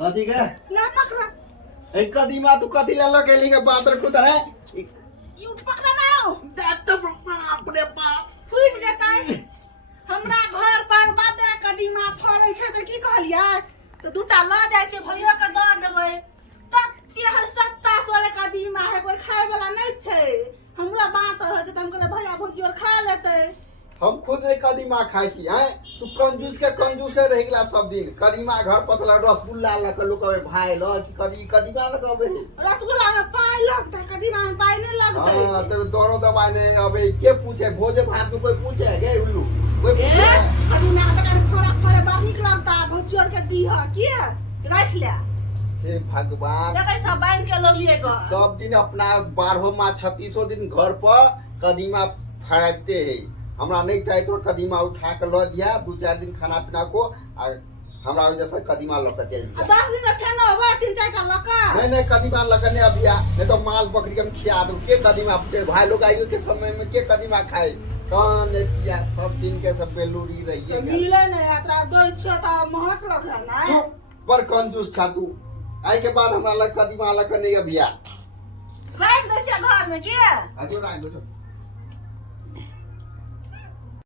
कथी के ला पकड़ा ए कदीमा तू कथी ले लगे के बातर खुद है यू पकड़ा ना दात बाप रे बाप फूट जेतै हमरा घर पर बाटे कदीमा फरै छै त की कहलियै तो दूटा ल जाय छै भैया के द देबै तत्ते है सत्ता सोरे कदीमा है कोई खाए वाला नहीं छै हमरा बात हो छै त हम कहले भैया भौजी और खा लेतै हम खुद ने कदीमा खाई छी हैं तू कंजूस के कंजूसे रह गेला सब दिन कदीमा घर पसला रसगुल्ला ल के लोग कहे भाई ल कि कदीमा ल कबे रसगुल्ला में पाई लगता कदीमा में पाई नहीं लगतै हां तो दोनों दवाई ने अबे के पूछे भोजे भात में कोई पूछे गे उल्लू कोई पूछे कदीमा का फोड़ा फोड़ा बाहर निक लगता भौजी और के दीह की रख ले हे भगवान देखे छ बांध के लोग लिए ग सब दिन अपना 12 माह 36 दिन घर पर कदीमा फड़कते है हमरा नहीं चाहिए तो कदीमा उठा के ल जिया 2-4 दिन खाना पीना को हमरा जैसा कदीमा ल के चल जिया 10 दिन फेन होबे 3-4 टा लका नहीं कदीमा ल के नहीं अबिया नहीं तो माल बकरी के हम खिया दूं के कदीमा फटे भाई लोग आइयो के समय में के कदीमा खाए कान ने किया सब दिन के सब बेलूरी रही है मिले नहीं यात्रा दो छ त महक लग ना चुप पर कंजूस छा तू आई के बाद हमरा ल कदीमा ल के नहीं अबिया राख दे घर में के आजो राख दो